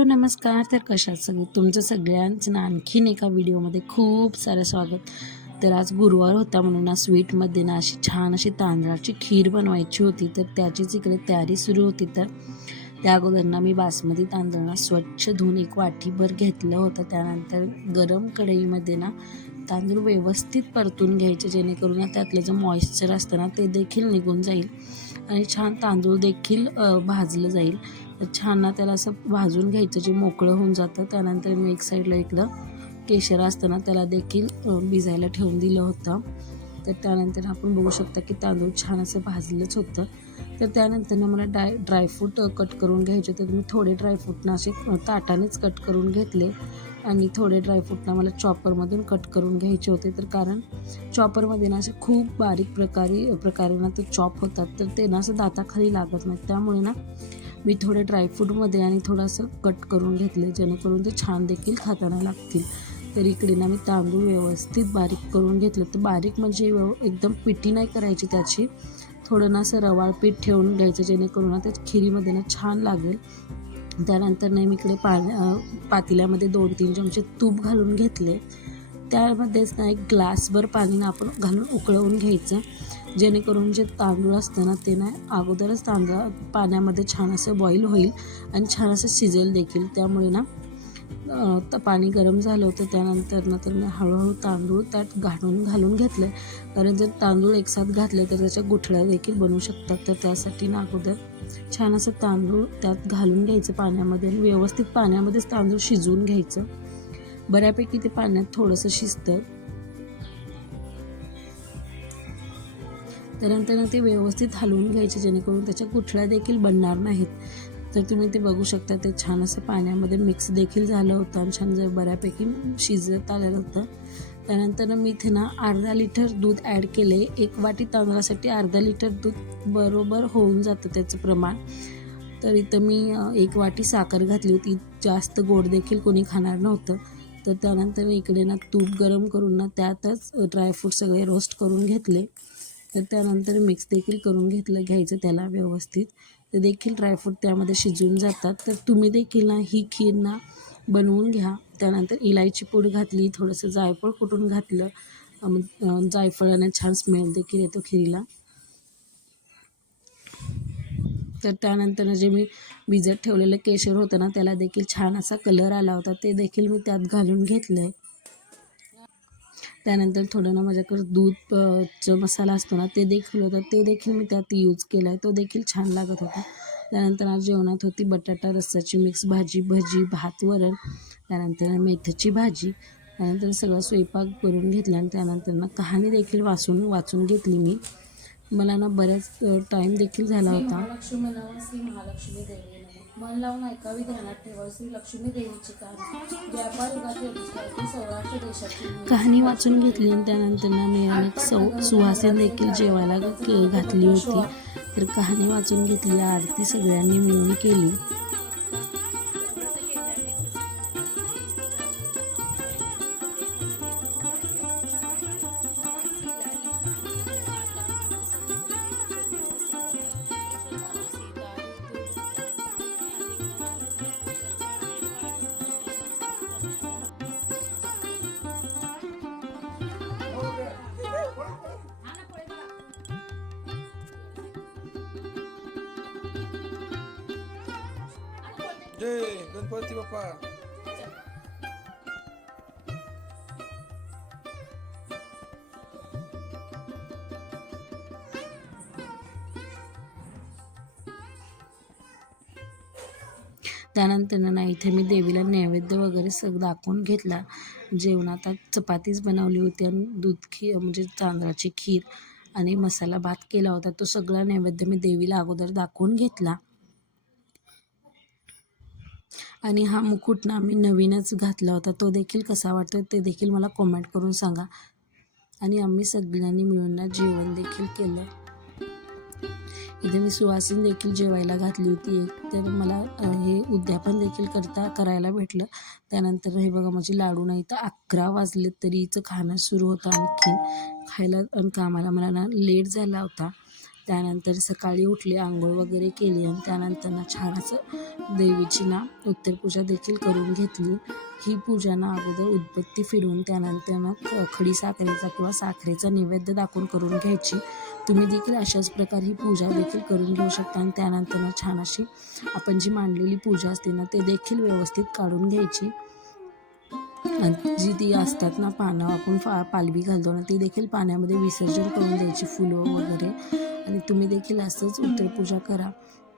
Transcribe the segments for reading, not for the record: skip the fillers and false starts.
Hello नमस्कार. तर कशा तुमचं सगळ्यांचं ना आणखीन एका व्हिडिओमध्ये खूप सारं स्वागत. तर आज गुरुवार होता म्हणून ना स्वीटमध्ये ना अशी छान अशी तांदळाची खीर बनवायची होती. तर त्याचीच इकडे तयारी सुरू होती. तर त्या अगोदर ना मी बासमती तांदूळ ना स्वच्छ धुवून एक वाटीभर घेतलं होतं. त्यानंतर गरम कढईमध्ये ना तांदूळ व्यवस्थित परतून घ्यायचे, जेणेकरून ना त्यातलं जे मॉइश्चर असतं ना ते देखील निघून जाईल आणि छान तांदूळ देखील भाजलं जाईल. तर छान ना त्याला असं भाजून घ्यायचं, जे मोकळं होऊन जातं. त्यानंतर मी एक साईडला इकडं केशर असतं ना त्याला देखील भिजायला ठेवून दिलं होतं. तर त्यानंतर आपण बघू शकता की तांदूळ छान असं भाजलंच होतं. तर त्यानंतर ना मला ड्रायफ्रूट कट करून घ्यायचे. तर मी थोडे ड्रायफ्रूट ना असे ताटानेच कट करून घेतले आणि थोडे ड्रायफ्रूट ना मला चॉपरमधून कट करून घ्यायचे होते. तर कारण चॉपरमध्ये ना असे खूप बारीक प्रकारे ना ते चॉप होतात, तर ते ना असं दाताखाली लागत नाही. त्यामुळे ना मी थोडे ड्रायफ्रूटमध्ये आणि थोडंसं कट करून घेतले, जेणेकरून ते छान देखील खाताना लागतील. तर इकडे ना मी तांदूळ व्यवस्थित बारीक करून घेतलं. तर बारीक म्हणजे एकदम पिठी नाही करायची त्याची, थोडं ना असं रवाळ पीठ ठेवून घ्यायचं, जेणेकरून ना त्या खिरीमध्ये ना छान लागेल. त्यानंतर नाही मी इकडे पातेल्यामध्ये 2-3 चमचे तूप घालून घेतले. त्यामध्येच ना एक ग्लासभर पाणी ना आपण घालून उकळवून घ्यायचं, जेणेकरून जे तांदूळ असतं ना ते ना अगोदरच पाण्यामध्ये छान असं बॉईल होईल आणि छान असं शिजेल देखील. त्यामुळे ना पाणी गरम झालं होतं. त्यानंतर ना तर मी हळूहळू तांदूळ त्यात घालून घेतले, कारण जर तांदूळ एकसाथ घातले तर त्याच्या गुठळ्या देखील बनू शकतात. तर त्यासाठी ना अगोदर छान असं तांदूळ त्यात घालून घ्यायचं पाण्यामध्ये आणि व्यवस्थित पाण्यामध्येच तांदूळ शिजवून घ्यायचं. बऱ्यापैकी ते पाण्यात थोडंसं शिजतं. त्यानंतर ते व्यवस्थित हलवून घ्यायचे, जेणेकरून त्याच्या गुठळ्या देखील बनणार नाहीत. तर तुम्ही ते बघू शकता, ते छान असं पाण्यामध्ये मिक्स देखील झालं होतं आणि छान बऱ्यापैकी शिजत आलेलं होतं. त्यानंतर मी इथे ना अर्धा लिटर दूध ॲड केले. एक वाटी तांदळासाठी अर्धा लिटर दूध बरोबर होऊन जातं त्याचं प्रमाण. तर इथं मी 1 वाटी साखर घातली होती. जास्त गोड देखील कोणी खाणार नव्हतं. तर त्यानंतर इकडे ना तूप गरम करून ना त्यातच ड्रायफ्रूट सगळे रोस्ट करून घेतले. तर त्यानंतर मिक्स देखील करून घ्यायचं त्याला व्यवस्थित. ते देखील ड्रायफ्रूट त्यामध्ये शिजून जातात. तर तुम्ही देखील ना ही खीर ना बनवून घ्या. त्यानंतर इलायची पूड घातली, थोडंसं जायफळ कुटून घातलं. जायफळाने छान स्मेल देखील येतो खिरीला. तर त्यानंतर जे मी भिजत ठेवलेलं केशर होतं ना त्याला देखील छान असा कलर आला होता, ते देखील मी त्यात घालून घेतलं आहे. त्यानंतर थोडं ना माझ्याकडे दूधचा मसाला असतो ना ते देखील होतं, ते देखील मी त्यात यूज केला आहे, तो देखील छान लागत होता. त्यानंतर आज जेवणात होती बटाटा रस्साची मिक्स भाजी, भजी, भात, वरण, त्यानंतर मेथीची भाजी. त्यानंतर सगळं स्वयंपाक करून घेतला आणि त्यानंतर ना कहाणी देखील वाचून घेतली मी. मला ना बऱ्याच टाईम देखील झाला होता. महालक्ष्मी म्हणावं, श्री महालक्ष्मी देवी नमः. मन लावून ऐकावी, ध्यानात ठेवा. श्री लक्ष्मी देवीची कहाणी व्यापार युगातील सौराष्ट्र देशाची कहाणी वाचून घेतली आणि त्यानंतर ना मी अनेक सुवासिनी देखील जेवायला घातली होती. तर कहाणी वाचून घेतली, आरती सगळ्यांनी मिळून केली. जय गणपती बाप्पा. त्यानंतर ना इथे मी देवीला नैवेद्य वगैरे सगळं दाखवून घेतला. जेवणात चपातीच बनवली होती आणि म्हणजे तांदळाची खीर आणि मसाला भात केला होता. तो सगळा नैवेद्य मी देवीला अगोदर दाखवून घेतला. आणि हा मुकुट ना मी नवीनच घातला होता, तो देखील कसा वाटतो ते देखील मला कॉमेंट करून सांगा. आणि आम्ही सगळ्यांनी मिळून ना जेवण देखील केलं. इथे मी सुवासिनी देखील जेवायला घातली होती एक, तर मला हे उद्यापन देखील करायला भेटलं. त्यानंतर हे बघा माझी लाडू नाही तर 11 वाजले तरी हिचं खाणं सुरू होतं आणखीन खायला. आणि कामाला मला ना लेट झाला होता, त्यानंतर सकाळी उठली, आंघोळ वगैरे केली आणि त्यानंतर छान असं देवीची उत्तरपूजा देखील करून घेतली. ही पूजा अगोदर उदबत्ती फिरवून त्यानंतर खडी साखरेचा किंवा साखरेचा नैवेद्य दाखवून करून घ्यायची. तुम्ही देखील अशाच प्रकारे ही पूजा देखील करून घेऊ शकता आणि त्यानंतर छान अशी आपण जी मांडलेली पूजा असते ते देखील व्यवस्थित काढून घ्यायची. जी ती असतात पानं आपण पालवी घालतो ती देखील पाण्यामध्ये विसर्जन करून द्यायची, फुलं वगैरे. आणि तुम्ही देखील असंच उत्तरपूजा करा.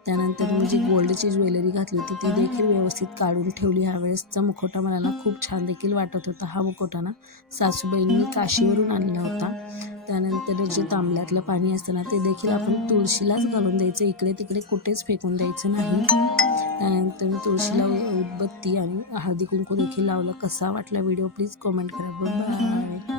त्यानंतर मी जी गोल्डची ज्वेलरी घातली होती ती देखील व्यवस्थित काढून ठेवली. ह्यावेळेसचा मुखवटा मला खूप छान देखील वाटत होता. हा मुखवटा सासूबाईंनी काशीवरून आणला होता. त्यानंतर जे तांबल्यातलं पाणी असतं ते देखील आपण तुळशीलाच घालून द्यायचं, इकडे तिकडे कुठेच फेकून द्यायचं नाही. त्यानंतर मी तुळशीला उदबत्ती आणि हळदी कुंकू देखील लावलं. कसा वाटला व्हिडिओ प्लीज कमेंट करा. बाय.